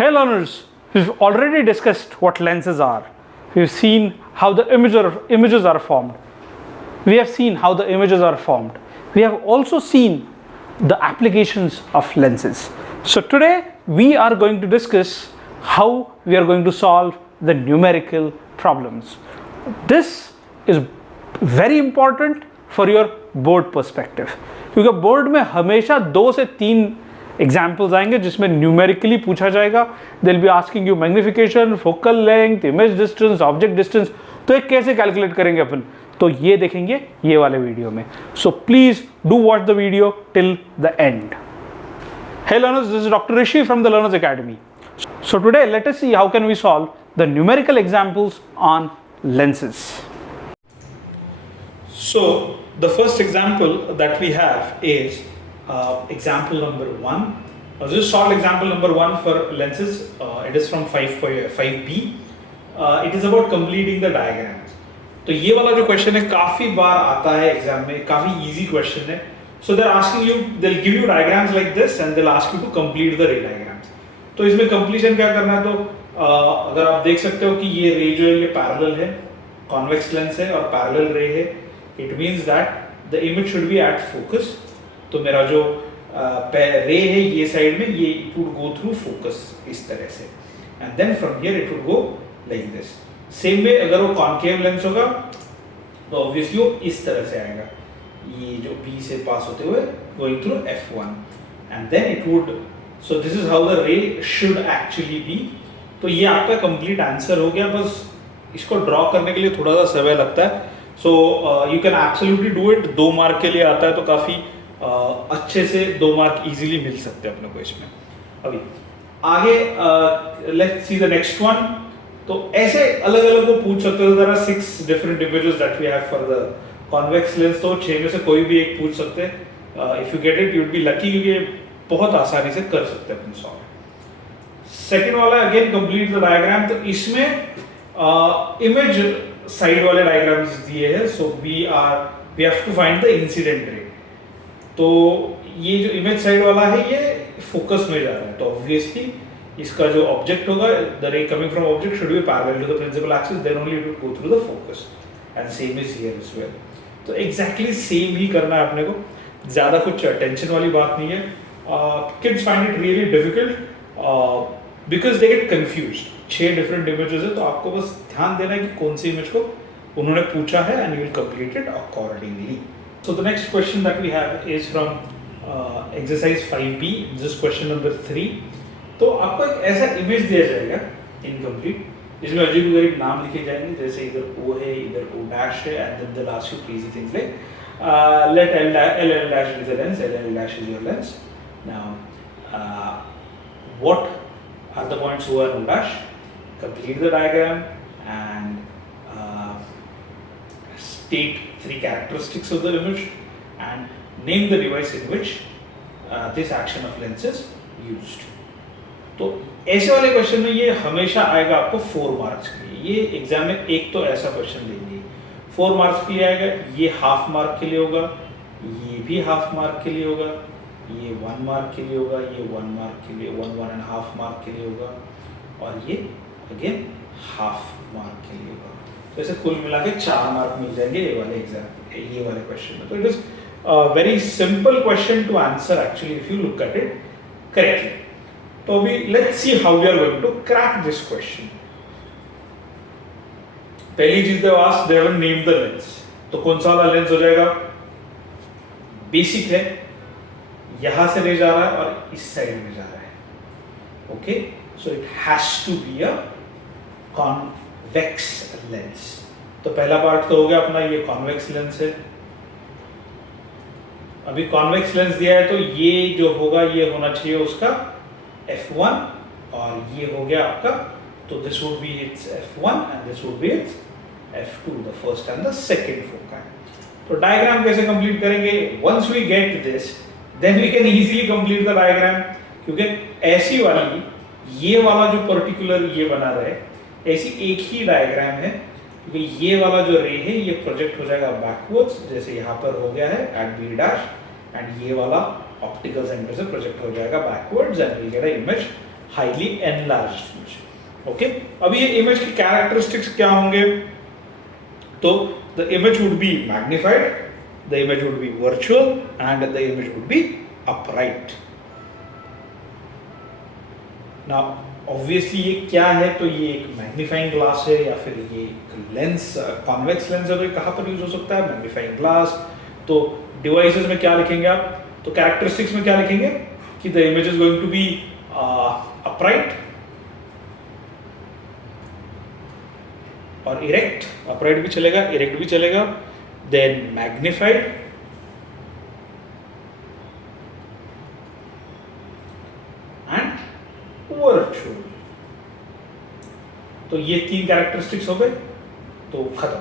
Hey learners, we've already discussed what lenses are. We've seen how the images are formed. We have seen how the images are formed. We have also seen the applications of lenses. So today we are going to discuss how we are going to solve the numerical problems. This is very important for your board perspective, क्योंकि board में हमेशा 2 से 3 examples आएंगे जिसमें numerically पूछा जाएगा. They will be asking you magnification, focal length, image distance, object distance. तो ये कैसे कैलकुलेट करेंगे अपन, तो ये देखेंगे ये वाले वीडियो में. So please do watch the video till the end. Hey learners, this is Dr. Rishi from the Learners Academy. So today let us see how can we solve the numerical examples on lenses. So the first example that we have is example number 1. This is solved example number 1 for lenses. It is from 5B. It is about completing the diagrams. तो ये वाला जो question है काफी बार आता है exam में, काफी इजी क्वेश्चन है. So they're asking you, they'll give you diagrams like this and they'll ask you to complete the ray diagrams. तो इसमें completion क्या करना है, तो अगर आप देख सकते हो कि ये रे जो है ये पैरेलल है, कॉन्वेक्स लेंस है और पैरेलल रे है. It means that the image should be at focus. तो मेरा जो रे है ये साइड में, ये it would go through focus इस तरह से, and then from here it would go like this. Same way अगर वो concave lens होगा तो obviously वो इस तरह से आएगा, ये जो B से पास होते हुए going through F1 and then it would, so this is how the ray should actually be. तो ये आपका complete answer हो गया. बस इसको ड्रॉ करने के लिए थोड़ा सा समय लगता है. So you can absolutely do it. 2 mark के लिए आता है तो काफ़ी अच्छे से 2 मार्क easily मिल सकते हैं अपने को इसमें. अभी आगे let's see the next one. तो ऐसे अलग अलग वो पूछ सकते हो. There are 6 different images that we have for the convex lens. तो 6 में से कोई भी एक पूछ सकते हैं. If you get it you would be lucky, क्योंकि बहुत आसानी से कर सकते हैं अपन सॉल्व. सेकंड वाला अगेन कंप्लीट द डायग्राम. तो इसमें इमेज साइड वाले डायग्राम्स दिए हैं. So we have to find the incident ray. तो ये जो इमेज साइड वाला है ये फोकस में जा रहा है, तो ऑब्वियसली इसका जो ऑब्जेक्ट होगा, the ray coming from object should be parallel to the principal axis, then only it will go through the focus. And same is here as well. तो एग्जैक्टली सेम ही करना है अपने को, ज़्यादा कुछ टेंशन वाली बात नहीं है. Kids find it really difficult because they get confused. 6 different images है, तो आपको बस ध्यान देना है कि कौन सी इमेज को उन्होंने पूछा है and you will complete it accordingly. So the next question that we have is from exercise 5B. This question number 3. तो आपको एक ऐसा इमेज दिया जाएगा इनकम्प्लीट, इसमें अजीब गरीब नाम लिखे जाएंगे, जैसे इधर O है, इधर O डैश है, and then the last you easy things like let L dash is the lens, L dash is your lens. Now what are the points O and O dash? Complete the diagram and state 3 characteristics of the image and name the device in which this action of lens is used. तो ऐसे वाले question में ये हमेशा आएगा आपको 4 marks के लिए. ये एग्जाम में एक तो ऐसा क्वेश्चन देंगे 4 मार्क्स के लिए आएगा. ये हाफ मार्क के लिए होगा, ये भी हाफ मार्क के लिए होगा, ये 1 मार्क के लिए होगा, ये 1 मार्क के लिए 1.5 मार्क के लिए होगा, और ये अगेन हाफ मार्क के लिए होगा. तो ऐसे कुल मिला के 4 मार्क मिल जाएंगे ये वाले एग्जाम, ये वाले क्वेश्चन में. तो it is very simple question to answer actually if you look at it correctly. तो अभी let's see how we are going to crack this question. पहली चीज they ask, they have named the lens. तो कौन सा वाला lens हो जाएगा? बेसिक है, यहां से ले जा रहा है और इस साइड में जा रहा है. Okay, so it has to be a convex lens. तो पहला पार्ट तो हो गया अपना, ये कॉन्वेक्स लेंस है. अभी कॉन्वेक्स लेंस दिया है तो ये जो होगा ये होना चाहिए उसका F1, और ये हो गया आपका, तो this would be its F1 and this would be its F2, the first and the second focus. तो डायग्राम कैसे कंप्लीट करेंगे? Once we get this then we can easily complete the diagram, क्योंकि ऐसी वाली ये वाला जो पर्टिकुलर ये बना रहे, ऐसी एक ही डायग्राम है, क्योंकि ये वाला जो रे है ये प्रोजेक्ट हो जाएगा बैकवर्ड्स, जैसे यहाँ पर हो गया है एट B डैश, एंड ये वाला ऑप्टिकल सेंटर से प्रोजेक्ट हो जाएगा backwards and we get a image highly enlarged image. Okay, अब ये इमेज की कैरेक्टरिस्टिक्स क्या होंगे? तो the image would be magnified, the image would be virtual and the image would be upright. Now obviously ये क्या है? तो ये एक मैग्नीफाइंग ग्लास है या फिर ये एक लेंस, कॉन्वेक्स लेंस है. तो ये कहाँ पर यूज हो सकता है? Magnifying glass. तो डिवाइसेस में क्या लिखेंगे आप? तो कैरेक्टरिस्टिक्स में क्या लिखेंगे कि the image is going to be upright और इरेक्ट. अपराइट भी चलेगा, इरेक्ट भी चलेगा. Then magnified and virtual. तो ये 3 कैरेक्टरिस्टिक्स हो गए. तो खत्म.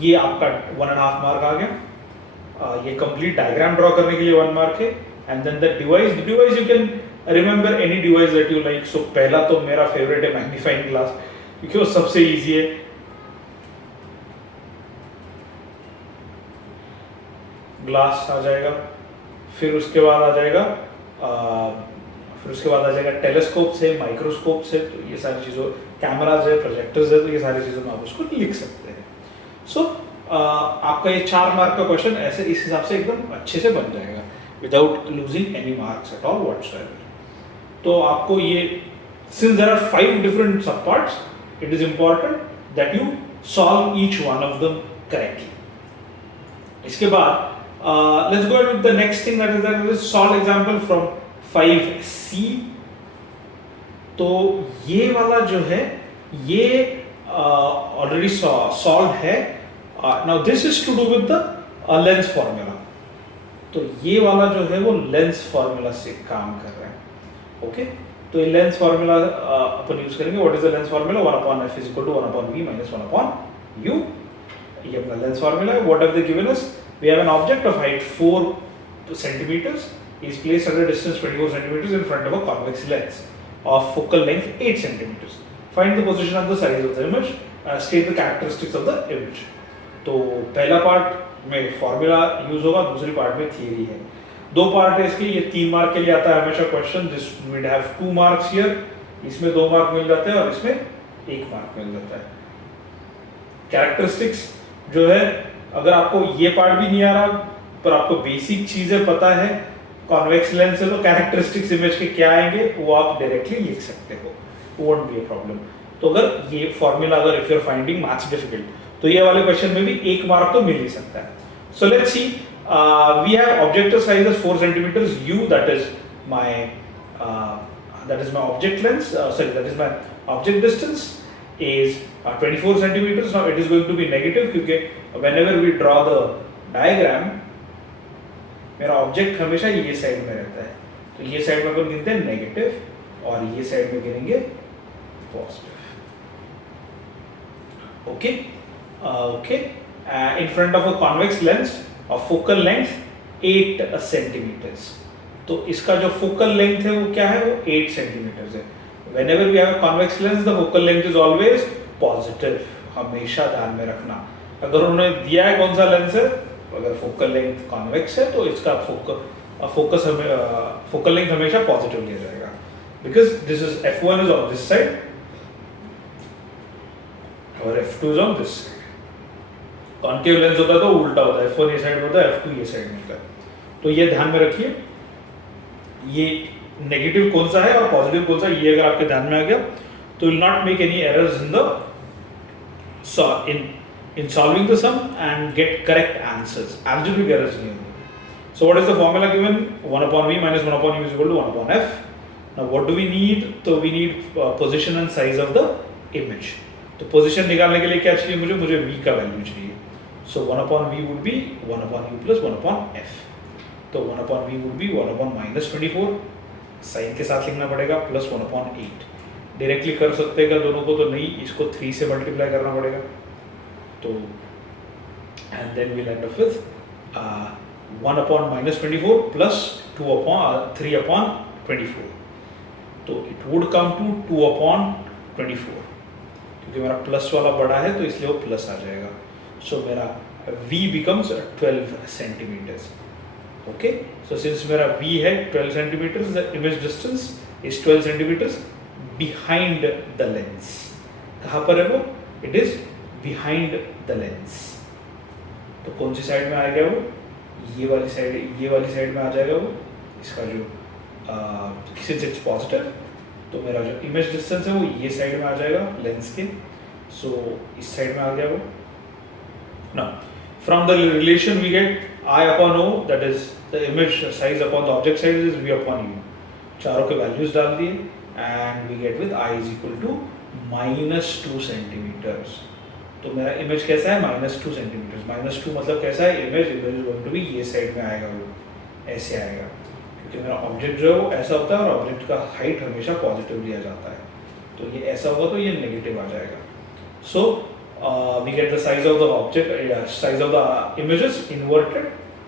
ये आपका 1.5 मार्क आ गया. ये कंप्लीट डायग्राम ड्रॉ करने के लिए 1 मार्क है. And then the device you can remember any device that you like. So पहला तो मेरा फेवरेट है मैग्नीफाइंग ग्लास, क्योंकि वो सबसे इजी है. ग्लास आ जाएगा, फिर उसके बाद आ जाएगा टेलीस्कोप से, माइक्रोस्कोप से. तो ये सारी चीज़ों, कैमराज है, प्रोजेक्टर्स है, तो ये सारी चीज़ों में आप उसको लिख सकते हैं. सो आपका ये 4 मार्क का क्वेश्चन ऐसे इस हिसाब से एकदम अच्छे से बन जाएगा without losing any marks at all whatsoever. तो आपको ये, सिंस देयर आर 5 डिफरेंट सब parts, it is important that you solve each one of them correctly. इसके बाद let's go ahead with the next thing, that is solve example from 5C. तो ये वाला जो है ये ऑलरेडी सॉल्व है. Now this is to do with the lens formula. तो ये वाला जो है वो लेंस फॉर्मूला से काम कर रहा है. ओके, तो ये लेंस फॉर्मूला अपन यूज करेंगे. What is the lens formula? 1/f is equal to 1/v minus 1/u. ये अपना लेंस फॉर्मूला है. What have they given us? We have an object of height 4 centimeters. He is placed at a distance 24 centimeters in front of a convex lens of focal length 8 centimeters. Find the position and the size of the image. State the characteristics of the image. तो पहला part में formula use होगा, दूसरी part में theory है. 2 part है इसके. ये 3 मार्क के लिए आता है हमेशा question. This will have 2 marks here. इसमें 2 मार्क मिल जाते हैं और इसमें 1 मार्क मिल जाता है. कैरेक्टरिस्टिक्स जो है, अगर आपको ये पार्ट भी नहीं आ रहा पर आपको बेसिक चीजें पता है कॉन्वेक्स लेंस है, तो कैरेक्टरिस्टिक्स इमेज के क्या आएंगे वो आप डायरेक्टली लिख सकते हो. Won't be a problem. तो अगर ये फॉर्मूला, अगर if you are finding maths difficult, तो ये वाले क्वेश्चन में भी 1 मार्क तो मिल ही सकता है. So let's see. We have object size is 4 centimetres. u that is my object length, that is my object distance is 24 centimeters. Now it is going to be negative क्योंकि whenever we draw the diagram, मेरा object हमेशा ये side में रहता है. तो ये side में अपन गिनते हैं नेगेटिव और ये साइड में गिनेंगे positive. Okay, in front of a convex lens of focal length 8 centimeters. तो इसका जो focal length है वो क्या है? वो 8 centimeters है. Whenever we have a convex lens, the focal length is always positive. हमेशा ध्यान में रखना. अगर उन्होंने दिया है कौन सा लेंस है, अगर फोकल लेंथ कॉन्वेक्स है तो इसका फोकल लेंथ हमेशा पॉजिटिव लिया जाएगा. Because this is f1 is on this side और f2 is on this side. Concave lens होता है तो उल्टा होता है. f1 ये साइड होता है, f2 ये साइड होता है. तो ये ध्यान में रखिए. ये नेगेटिव कौन सा है और पॉजिटिव कौन सा, ये अगर आपके ध्यान में आ गया तो will not make any errors in solving the sum and get correct answers. Algebraic errors नहीं होंगे. So what is the formula given? 1/v minus 1/u is equal to 1/f. Now what do we need? So we need position and size of the image. तो position निकालने के लिए क्या चाहिए मुझे v का वैल्यू चाहिए. So 1/v would be 1/u plus 1/f. तो 1/v would be 1/-24. साइन के साथ लिखना पड़ेगा प्लस 1/8. डायरेक्टली कर सकते हैं दोनों को तो नहीं, इसको 3 से मल्टीप्लाई करना पड़ेगा. तो and then we'll end up with 1/-24 plus 3/24. तो इट वुड कम टू 2/24. क्योंकि मेरा प्लस वाला बड़ा है तो इसलिए वो प्लस आ जाएगा. सो मेरा v becomes 12 centimeters. Okay, so since मेरा v है 12 centimeters, the image distance is 12 centimeters behind the lens. कहाँ पर है वो? It is behind the lens. तो कौन सी साइड में आ गया वो? ये वाली साइड में आ जाएगा वो. इसका जो since it's positive, तो मेरा जो इमेज डिस्टेंस है वो ये साइड में आ जाएगा लेंस के. सो इस साइड में आ गया वो. Now, from the relation we get I upon O, that is the image size upon the object size is V upon U. चारों के values डाल दिए and we get with I is equal to -2 centimeters. तो मेरा image कैसा है? -2 centimeters. -2 मतलब कैसा है? Image is going to be ये साइड में आएगा वो, ऐसे आएगा, क्योंकि मेरा ऑब्जेक्ट जो है वो ऐसा होता है और ऑब्जेक्ट का हाइट हमेशा पॉजिटिव लिया जाता है. तो ये ऐसा होगा तो ये नेगेटिव आ जाएगा. सो we get the size of the object, size of the images inverted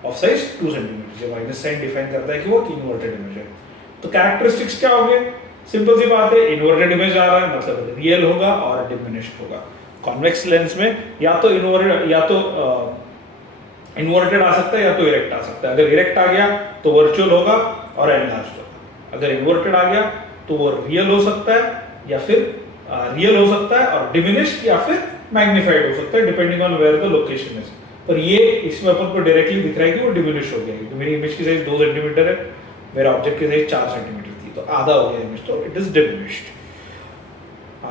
of size 2 centimeters. ये माइनस साइन डिफाइन करता है कि वो इन्वर्टेड इमेज है. तो कैरेक्टरिस्टिक्स क्या हो गए? सिंपल सी बात है, इन्वर्टेड इमेज आ रहा है मतलब रियल होगा और डिमिनिश्ड होगा. कॉन्वेक्स लेंस में या तो इन्वर्टेड आ सकता है या तो इरेक्ट आ सकता है. अगर इरेक्ट आ गया तो वर्चुअल होगा और एनलार्ज्ड होगा. अगर इन्वर्टेड आ गया तो वो रियल हो सकता है या फिर रियल हो सकता है और डिमिनिश्ड या फिर मैग्नीफाइड हो सकता है, depending on where the location is. पर ये इसमें अपन को डायरेक्टली दिख रहा है कि वो डिमिनिश हो गया. तो मेरी इमेज की साइज 2 सेंटीमीटर है, मेरा ऑब्जेक्ट की साइज 4 सेंटीमीटर थी, तो आधा हो गया इमेज, तो it is diminished.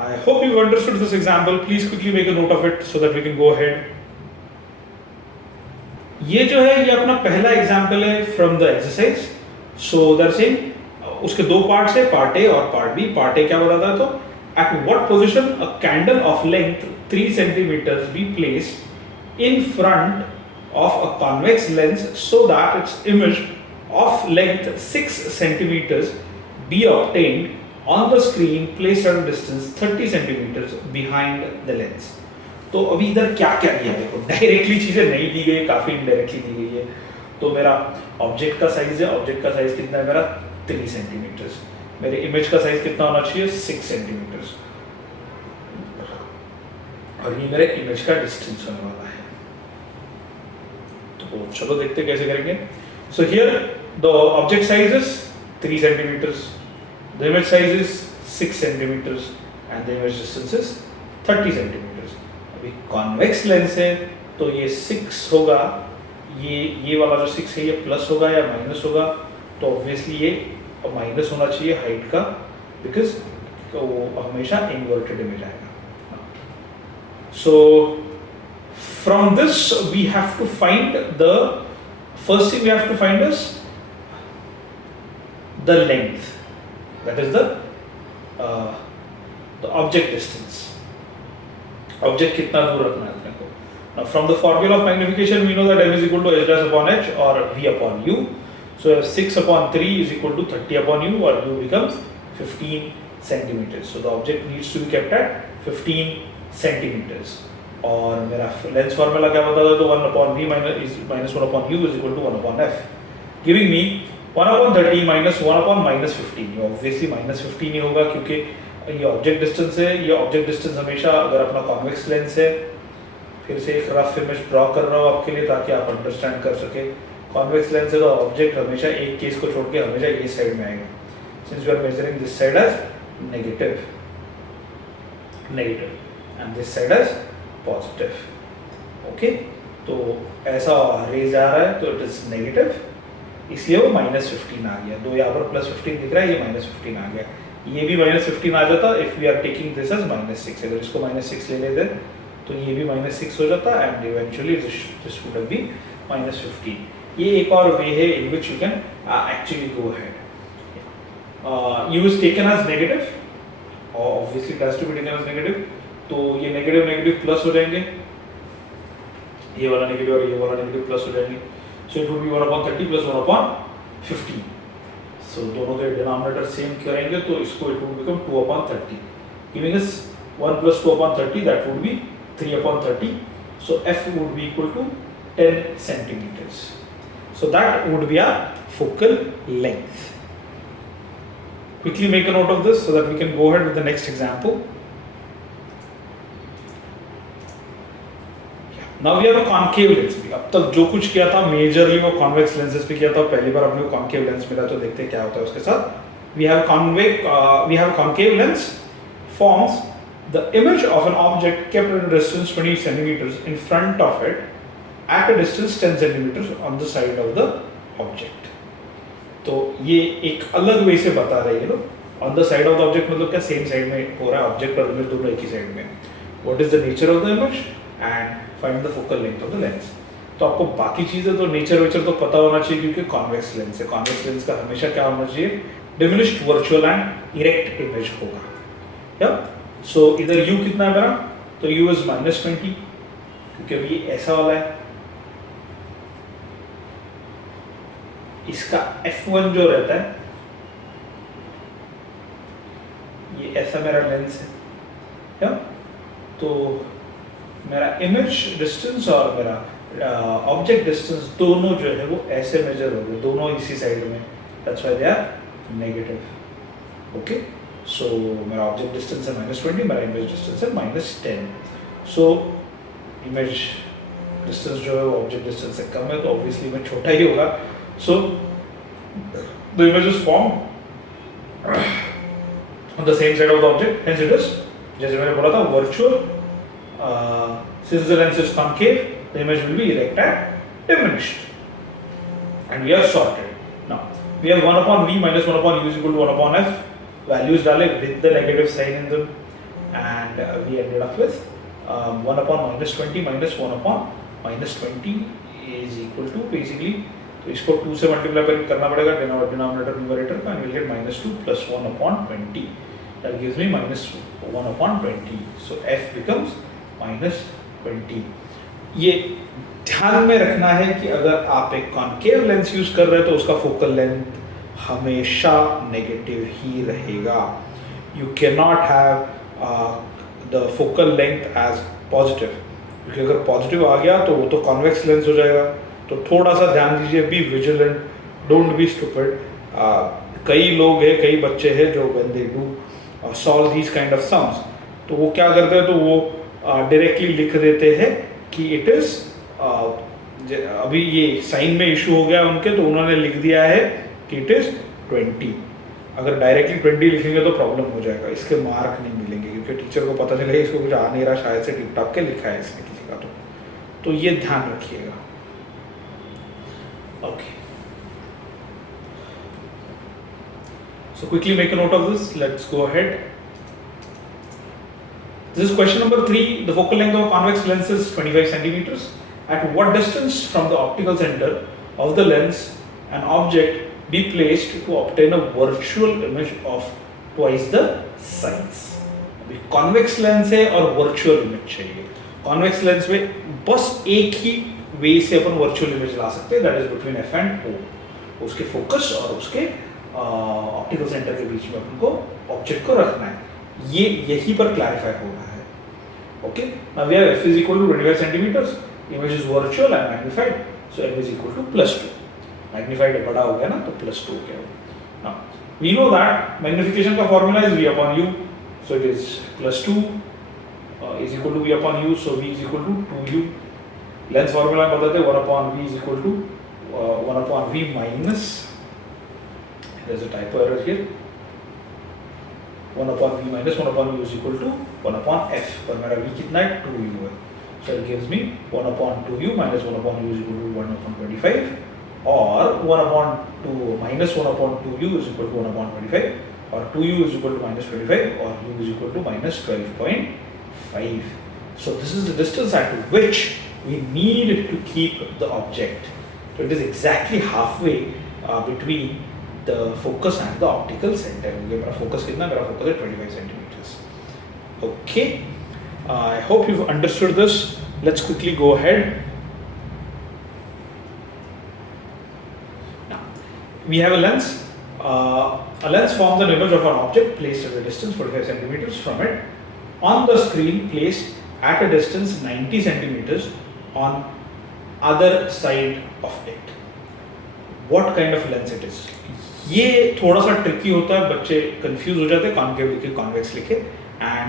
I hope you've understood this example. Please quickly make a note of it so that we can go ahead. ये जो है ये अपना पहला एग्जाम्पल है from the exercise. So that same उसके दो पार्ट्स है, पार्ट ए और पार्ट बी. पार्ट ए क्या बताता है? तो at what position a candle of length 3 centimeters be placed in front of a convex lens so that its image of length 6 centimeters be obtained on the screen placed at a distance 30 centimeters behind the lens. तो अभी इधर क्या क्या दिया है देखो, directly चीजें नहीं दी गई, काफी इनडायरेक्टली दी गई है. तो मेरा ऑब्जेक्ट का साइज है, ऑब्जेक्ट का साइज कितना है? मेरा 3 सेंटीमीटर्स. मेरे इमेज का साइज कितना होना चाहिए? 6 सेंटीमीटर्स. और ये मेरे इमेज का डिस्टेंस होने वाला है. तो चलो देखते कैसे करेंगे. So here the object size is 3 centimetres, the image size is 6 centimetres and the image distance is 30 centimetres. अभी कॉन्वेक्स लेंस है तो ये 6 होगा, ये वाला जो 6 है ये प्लस होगा या माइनस होगा? तो ऑब्वियसली ये माइनस होना चाहिए हाइट का, बिकॉज वो हमेशा इन्वर्टेड इमेज आएगा. So from this we have to find the first thing we have to find is the length, that is the object distance. Object कितना दूर रखना है अपने को. Now from the formula of magnification we know that m is equal to h dash upon h or v upon u. So 6 upon 3 is equal to 30 upon u, or u becomes 15 centimeters. So the object needs to be kept at 15 centimeters. और मेरा lens formula क्या बताता है? तो 1 upon v minus 1 upon u is equal to 1 upon f, giving me 1 upon 30 minus 1 upon minus 15. ये obviously minus 15 ही होगा क्योंकि ये ऑब्जेक्ट डिस्टेंस है. ये ऑब्जेक्ट डिस्टेंस हमेशा, अगर अपना कॉन्वेक्स लेंस है, फिर से एक रफ इमेज ड्रॉ कर रहा हूँ आपके लिए ताकि आप अंडरस्टैंड कर सके. कॉन्वेक्स लेंस है तो ऑब्जेक्ट हमेशा एक केस को छोड़ के हमेशा ये साइड में आएगा. Since we are measuring this side as negative and this side as positive. Okay, तो ऐसा रेज आ रहा है तो इट इज नेगेटिव, इसलिए वो -15 आ गया. दो यहाँ पर +15 दिख रहा है, ये -15 आ गया. ये भी -15 आ जाता if we are taking this as -6. अगर इसको -6 ले लेते तो ये भी -6 हो जाता and eventually this would have been -15. ये एक और वे है in which you can actually go ahead. u is taken as negative, or obviously it has to be taken as negative. तो ये नेगेटिव प्लस हो जाएंगे, ये वाला नेगेटिव और ये वाला नेगेटिव प्लस हो जाएंगे. So it would be 1 upon 30 plus 1 upon 15. सो दोनों के डिनोमिनेटर सेम करेंगे तो इसको it would become 2 upon 30, giving us 1 plus 2 upon 30, that would be 3 upon 30. So f would be equal to 10 centimeters. So that would be our focal length. Quickly make a note of this so that we can go ahead with the next example. Now we have a concave lens. अब तक जो कुछ किया था majorly वो convex lenses पे किया था. पहली बार अपने को कॉन्केव लेंस मिला तो देखते हैं क्या होता है उसके साथ. we have concave lens forms the image of an object kept at a distance 20 centimeters in front of it at a distance 10 centimeters on the side of the object. तो ये एक अलग वे से बता रही है on the side of the object मतलब क्या सेम साइड में हो रहा है ऑब्जेक्ट और इमेज दोनों एक ही साइड में. What is the nature of the image and find the focal length of the lens. तो आपको बाकी चीजें तो नेचर तो पता होना चाहिए क्योंकि कॉन्वेक्स लेंस है. कॉन्वेक्स लेंस का हमेशा क्या होना चाहिए diminished virtual and erect image होगा. या सो इधर u कितना है मेरा तो u इज -20 क्योंकि अभी ये ऐसा वाला है. इसका f1 जो रहता है ये ऐसा मेरा लेंस है. या तो मेरा इमेज डिस्टेंस और मेरा ऑब्जेक्ट डिस्टेंस दोनों जो है वो ऐसे मेजर हो गए दोनों इसी साइड में. That's why they are negative. Okay so मेरा ऑब्जेक्ट डिस्टेंस है -20 मेरा इमेज डिस्टेंस है -10. सो इमेज डिस्टेंस जो है वो ऑब्जेक्ट डिस्टेंस से कम है तो ऑब्वियसली इमेज छोटा ही होगा. So the image is form on the same side of the object, hence it is जैसे मैंने बोला था virtual. Since the lens is concave, the image will be erect and diminished, and we are sorted. Now we have 1 upon v minus 1 upon u is equal to 1 upon f. Values डाले with the negative sign in them, and we ended up with 1 upon -20 minus 1 upon -20 is equal to basically तो इसको 2 से multiply करना पड़ेगा denominator numerator का, and we'll get -2 plus 1 upon 20. That gives me -1 upon 20. So f becomes -20. ये ध्यान में रखना है कि अगर आप एक कॉन्केव लेंस यूज कर रहे हैं तो उसका फोकल लेंथ हमेशा नेगेटिव ही रहेगा. You can not have the focal length as positive, क्योंकि अगर पॉजिटिव आ गया तो वो तो कॉन्वेक्स लेंस हो जाएगा. तो थोड़ा सा ध्यान दीजिए, be vigilant, don't be stupid. कई लोग हैं, कई बच्चे हैं जो when they do solve these kind of sums तो वो क्या करते हैं तो वो डायरेक्टली लिख देते हैं कि इट इज अभी ये साइन में इशू हो गया उनके तो उन्होंने लिख दिया है कि इट इज 20. अगर डायरेक्टली 20 लिखेंगे तो प्रॉब्लम हो जाएगा, इसके मार्क नहीं मिलेंगे क्योंकि टीचर को पता चलेगा इसको कुछ आ नहीं रहा, शायद से टिप टाप के लिखा है इसने किसी का. तो ये ध्यान रखिएगा. Okay. So quickly make a note of this. Let's go ahead. This is question number 3. The focal length of a convex lens is 25 centimeters. At what distance from the optical center of the lens an object be placed to obtain a virtual image of twice the size? अभी convex lens है और virtual image चाहिए. Convex lens में बस एक ही वे से अपन virtual image ला सकते हैं, that is between F and O. उसके फोकस और उसके ऑप्टिकल सेंटर के बीच में अपन को ऑब्जेक्ट को रखना है. ये यहीं पर क्लैरिफाई हो रहा है. Okay now we have f is equal to 25 centimetres, image is virtual and magnified, so m is equal to +2. Magnified बड़ा हो गया ना तो +2 हो गया. Now we know that magnification का formula is v upon u, so it is +2 is equal to v upon u, so v is equal to 2u. Lens formula बताते हैं 1 upon v is equal to 1 upon v minus, there's a typo error here, 1 upon v minus 1 upon u is equal to 1 upon f. पर मेरा v कितना है 2u है, so it gives me 1 upon 2u minus 1 upon u is equal to 1 upon 25, or 1 upon 2 minus 1 upon 2u is equal to 1 upon 25, or 2u is equal to -25, or u is equal to -12.5. So this is the distance at which we need to keep the object. So it is exactly halfway between the focus and the optical center. मेरा focus कितना? मेरा focus है 25 centimeters. Okay. I hope you've understood this. Let's quickly go ahead. Now, we have a lens. A lens forms an image of an object placed at a distance 45 centimeters from it. On the screen, placed at a distance 90 centimeters on other side of it. What kind of lens it is? ये थोड़ा सा tricky होता है, बच्चे confuse हो जाते हैं, concave लिखे कॉन्वेक्स लिखे, and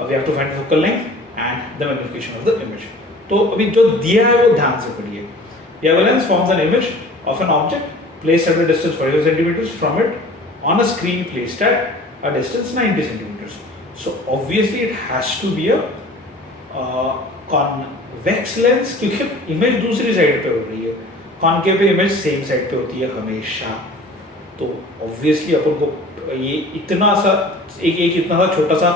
we have to find focal length and the magnification of the image. तो अभी जो दिया है वो ध्यान से पढ़िए. We have a lens forms an image of an object placed at a distance 45 centimeters from it on a screen placed at a distance 90 centimeters. So obviously it has to be a convex lens, क्योंकि image दूसरी side पे हो रही है, concave पे image same side पे होती है हमेशा. तो ऑब्वियसली अपन को ये इतना सा एक इतना सा छोटा सा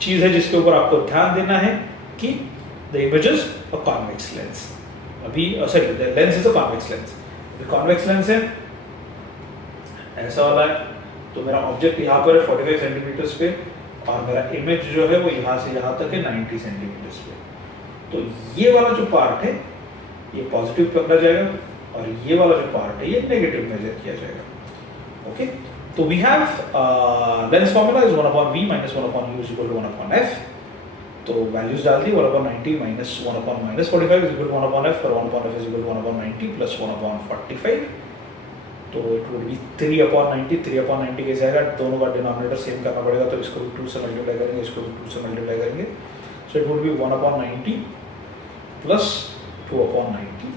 चीज है जिसके ऊपर आपको ध्यान देना है कि the image is a convex lens. अभी sorry, the lens is a convex lens. Convex lens है ऐसा वाला है, तो मेरा ऑब्जेक्ट यहाँ पर है 45 सेंटीमीटर्स पे और मेरा इमेज जो है वो यहाँ से यहाँ तक है 90 सेंटीमीटर्स पे. तो ये वाला जो पार्ट है ये पॉजिटिव पकड़ा जाएगा और ये वाला जो पार्ट है ये नेगेटिव मेजर किया जाएगा. ओके, तो we have lens formula is 1/v minus 1/u is equal to 1/f. तो वैल्यूज डाल दी, 1/90 minus 1/45 is equal to 1/f और 1/f is equal to 1/90 plus 1/45. तो इट वुड बी 3/90. 3/90 कैसे आएगा, दोनों का डिनोमिनेटर सेम करना पड़ेगा, तो इसको भी 2 से मल्टीप्लाई करेंगे, इसको भी 2 से मल्टीप्लाई करेंगे. So it would be 1/90 plus 2/90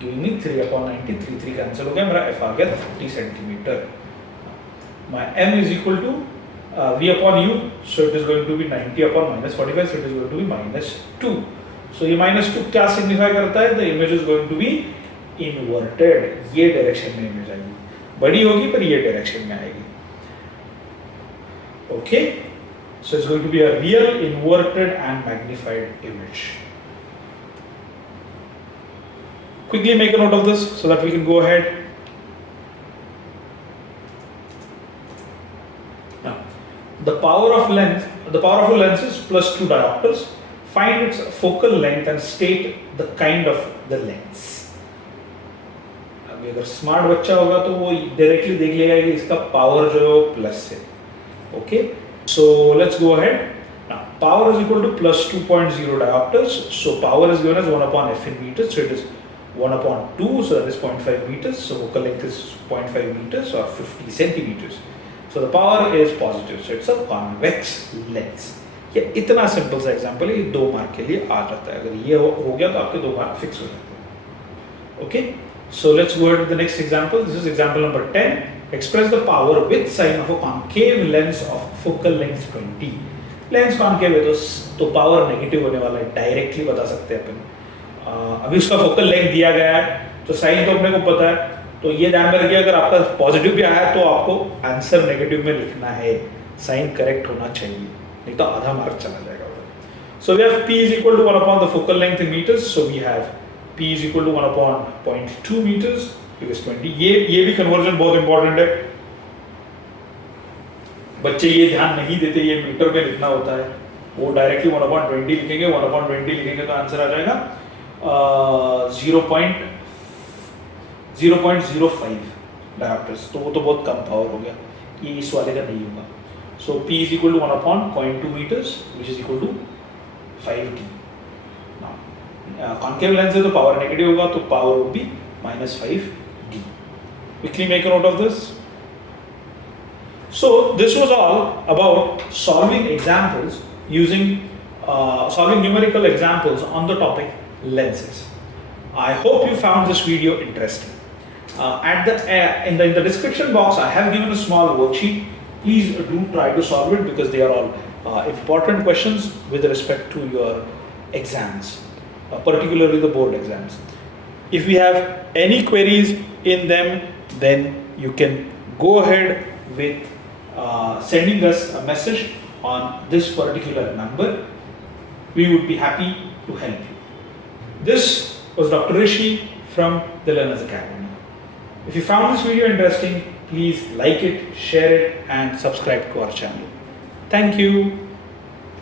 giving me 3/90. 3 cancel हो गया, मेरा f आ गया 30 centimetre. My m is equal to v/u, so it is going to be 90 upon minus 45, so it is going to be -2. So ये -2 क्या signify करता है, the image is going to be inverted. ये direction में image आएगी, बड़ी होगी पर ये डायरेक्शन में आएगी. Okay, so it's going to be a real inverted and magnified image. Quickly make a note of this so that we can go ahead. Now, the power of a lens is +2 diopters. Find its focal length and state the kind of the lens. अभी अगर smart बच्चा होगा तो वो directly देख लेगा कि इसका पावर जो है वो प्लस है. Okay, so let's go ahead. Now, power is equal to +2.0 diopters. So power is given as 1/f in meters. So it is 1/2. So that is 0.5 meters. So focal length is 0.5 meters or 50 centimeters. So the power is positive. So it's a convex lens. ये इतना simple सा example है, ये 2 mark के लिए आ जाता है. अगर ये हो गया तो आपके 2 मार्क फिक्स हो जाते हैं. Okay, so let's go ahead with the next example. This is example number 10. Express the power with sign of a concave lens of focal length 20. Lens concave है तो पावर नेगेटिव होने वाला है, directly बता सकते हैं अपन. अभी उसका फोकल लेंथ दिया गया है तो साइन तो अपने को पता है, तो ये ध्यान में रखिए अगर आपका पॉजिटिव भी आया तो आपको आंसर नेगेटिव में लिखना है, साइन करेक्ट होना चाहिए, नहीं तो आधा मार्क चला जाएगा. So we have p is equal to 1 upon the focal length in meters. So we have p is equal to 1 upon 0.2 meters because 20. ये भी कन्वर्जन बहुत इंपॉर्टेंट है, बच्चे ये ध्यान नहीं देते, ये मीटर में लिखना होता है. वो डायरेक्टली 1/20 लिखेंगे, 1/20 लिखेंगे तो आंसर आ जाएगा 0.05 डायोप्टर्स. तो वो तो बहुत कम पावर हो गया, ये इस वाले का नहीं होगा. So p is equal to 1 upon 0.2 meters, which is equal to 5d. Now, concave lens है तो power negative होगा, तो power would be -5d. Quickly make a note of this. So this was all about solving examples using solving numerical examples on the topic lenses. I hope you found this video interesting. In the description box, I have given a small worksheet. Please do try to solve it because they are all important questions with respect to your exams, particularly the board exams. If we have any queries in them, then you can go ahead with sending us a message on this particular number. We would be happy to help you. This was Dr. Rishi from the Learners Academy. If you found this video interesting, please like it, share it, and subscribe to our channel. Thank you.